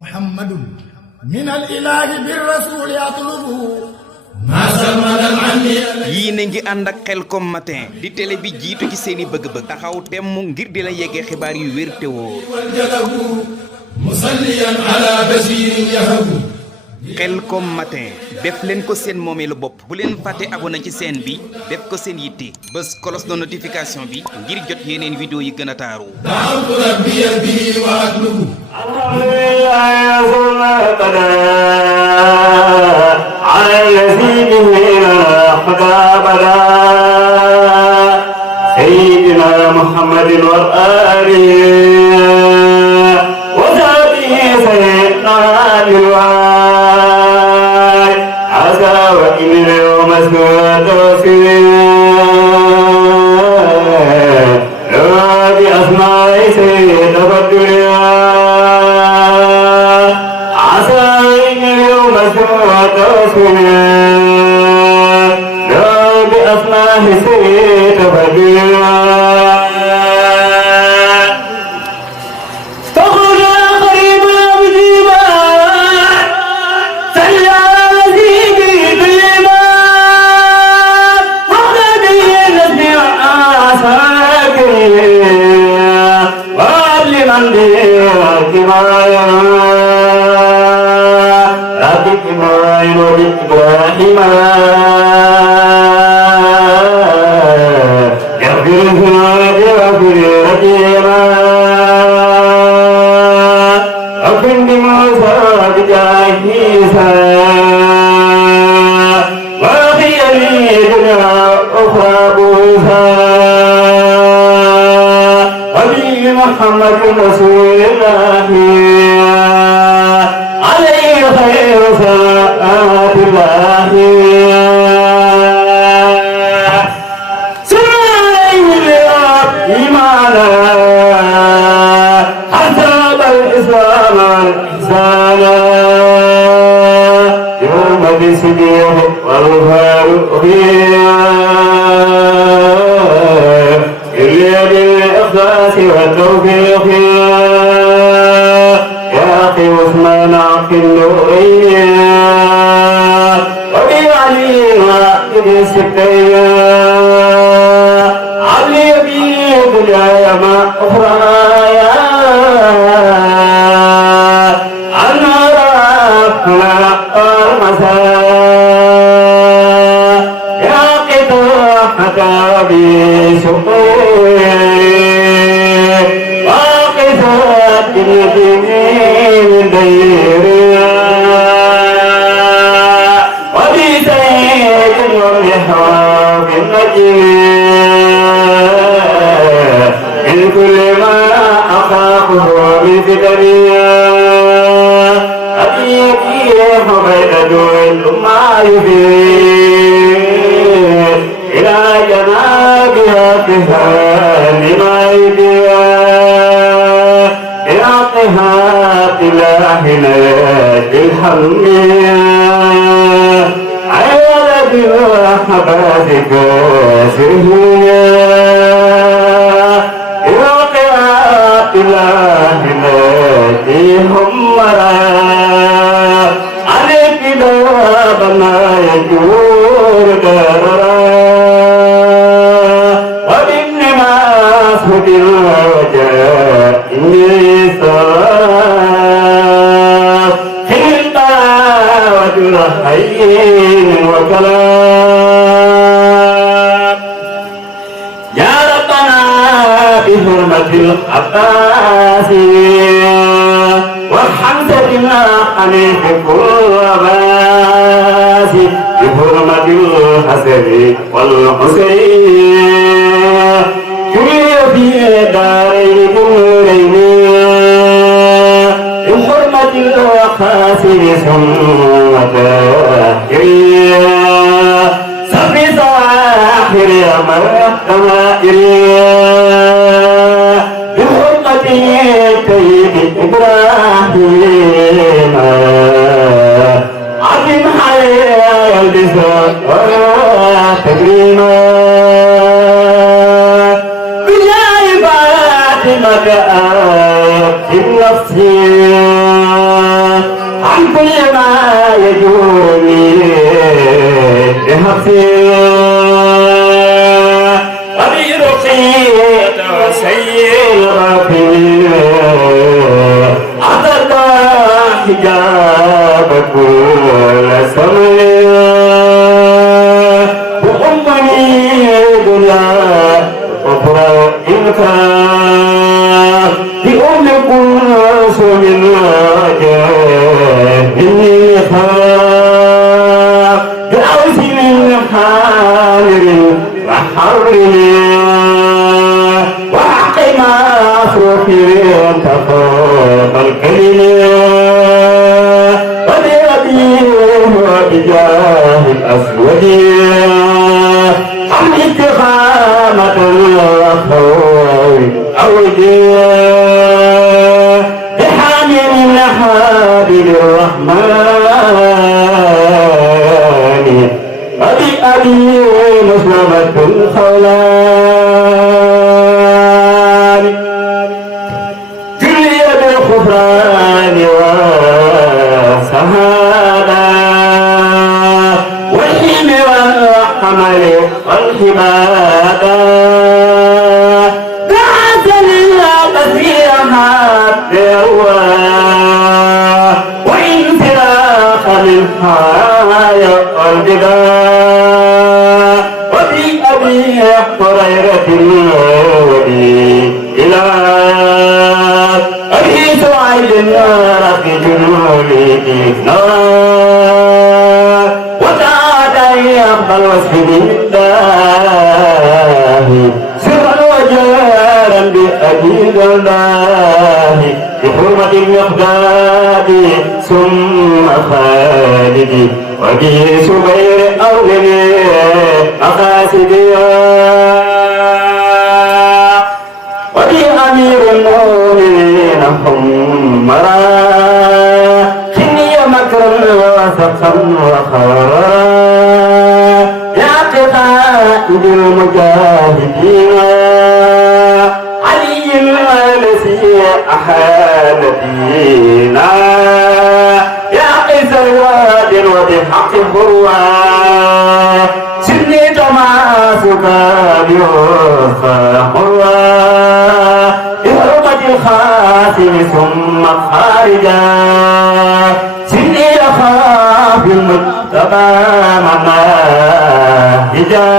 محمد من الإله بالرسول يطلب yii na ngi ànd ak Khelcom matin di télé bi jiitu ci seeni bëgg-bëgg taxaw temm ngir di la yeggee xibaar yu wér te wóor musalliyan ala basirin yahabu Khelcom matin def leen ko seen moomeelu bopp bu leen fàtte abonné ci chaîne bi def ko seen yitte bés cloche de notification bi ngir jot yeneen vidéo yi gën a taaru da'awtu rabbiya bihi wa atlubu سيدنا محمد والآله وصحبه سيدنا للوعي عسى وإن اليوم اسمه توفيق بأسماء سيد الدنيا عسى إن اليوم اسمه توفيق بأسماء سيد الدنيا محمد رسول الله عليه خير صلاة الله سمع عليه إيمانا حسب الإسلام والإحسان يوم بسبيه والفاروق والتوفيق يا أخي عثمان عقل وبعلي وعقل السبتين علي بيد يا ما أخرايا أنا ربنا المساء يا قطاعة بسقوي من كل ما أخافه من فتنيا أبيتي حبيبة ما يفيد إلى جنابها كفان ما يفيد إلى إلهنا بالحمية عيالة وحباتك سرهية إلى قراءة إلهنا فيهم مرا عليك بابنا يجور درا وبابن مسعود الوجاء حين وكلام يا ربنا بحرمة العباس وحمزة الحنيف كل عباس بحرمة الحسن والحسين كل في دارين كلين بحرمة القاسم سمة سفي ساحر يا مرحبا بحرمة كيد إبراهيم عظيم حياة البساط تكريما بجاه فاطمة في نفسي كل ما يجورني بحبسي أبي رقية وسيد ربي عدد حجاب كل سمي وأمني دنيا أخرى إن كان بأم كلثوم إني خاف بعوز من حامر وحرني وحقي ما أخرفي تفوق الكلمة وبأبي وبجاه الأسود حمد استقامة الخوف أودي بحامل الحبيب الرحمن وبأبي مسلمة الخولان جلي بالغفران والسهادة والحلم والحمل والحبادة دعت لله فيها بالأرواح وانسلاخ للحياة والبداء وبأبي هريرة وبي إلى أبي سعيد رب جنوبي وتعالى يقبل واسمه الله سرا وجارا بأبي الله بحرمة المقداد ثم خالد وبه سبير أولي مقاصدي وبه أمير المؤمنين حمرا خني مكرا وسقا وخرا يا قائد المجاهدين علي الذي أحال دينا يا قيس الواد وبحق البروة سني تماسك بيوسف حرة بحرمة الخاتم ثم خارجا سني أخاف المتبى مناهجا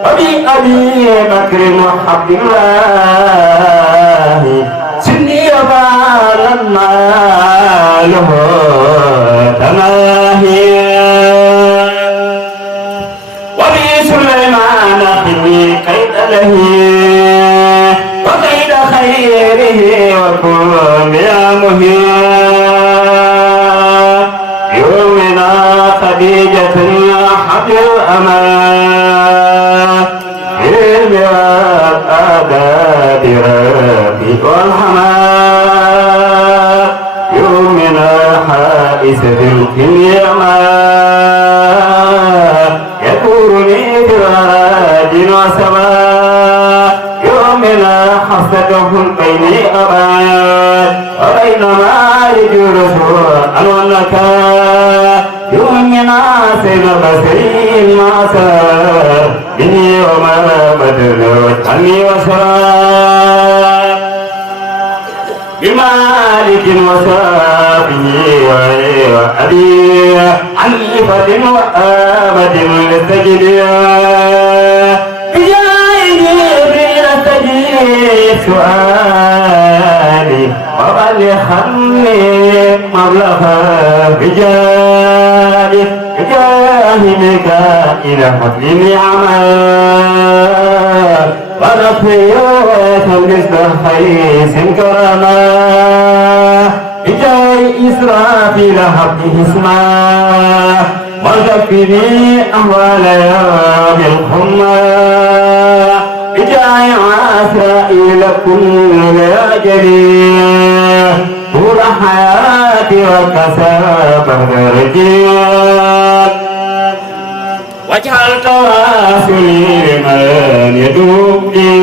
وبأبي بكر وحب الله سني وبالا ما له تماهيا وبسليمان حمي كيد له وكيد خيره وكن يا مهيا يومنا خديجة حبل الأمان علم والآداب ربي والحمام يومنا حائس بالقيامات يذكرني بالغراد وسماء يومنا حفظته البين أباد وبينما يجلس أنونك يومنا سين بسرين ما سار بني وما بدل وتعني وسرار بمالك وصافي وأبي عنيفة وآمد للسجد بجاهي للسجد سؤالي وبلغني مبلغ رجالي بجاهدك إلى حفل النعماء ورفيات مثل خيس كرما بجاي إسرافيل حقه اسما وذكرني أهوال يوم الخمة بجاي عسرائيل كل أجلي طول حياتي وكسب الرجال واجعل تواصلي لمن يدوب لي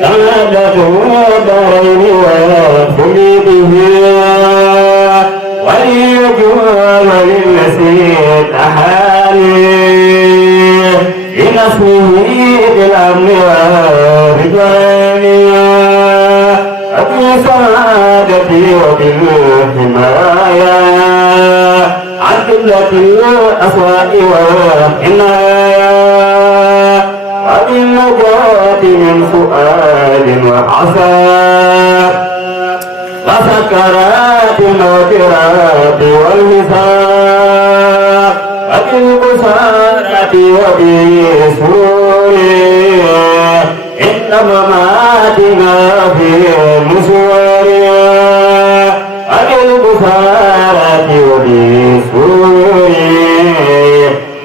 سعادة دارين ويدخل به وابنه بالأمن والرضوان أبي سعادتي وبالحماية عن قلة الأسواء والحنايا وبالنجاة من سؤال وحساب وسكرات الموترات والحساب وبالبصارة وبالسرور إن مماتنا في النسور وبالبصارة وبالسرور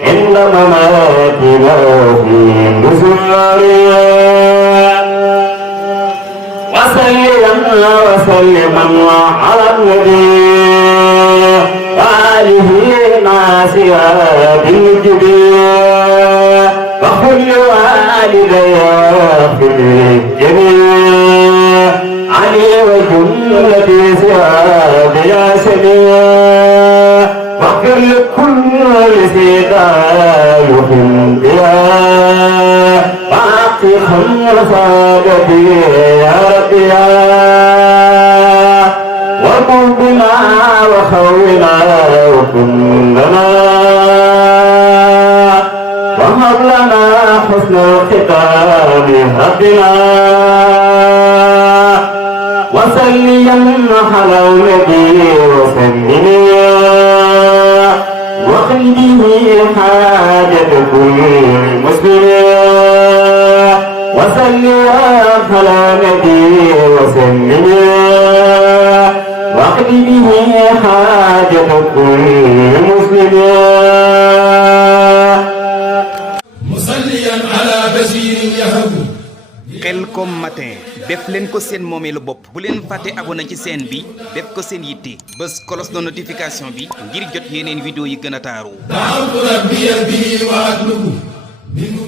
إن مماتنا في النسور وسلما على النبي وآله ناصيا بالجبين واغفر لوالدي واغفر للجميع علي وجملة سواد يا سميع واغفر لكل سيداي في الانبياء واعطي خمر صادتي يا ربي وكن بنا وخونا وكن لنا وهب لنا حسن الختام ربنا وسلم على النبي وسلم وقل به حاجة كل مسلم وسلم على النبي وسلم وقل به حاجة كل مسلم مصليا على بشير يهب Khelcom matin def leen ko seen moomeelu bopp bu leen fàtte abonné ci chaîne bi def ko seen yitte bës cloche de notification bi ngir jot yeneen vidéo yi gën a taaru دعوت ربي به وأطلب منه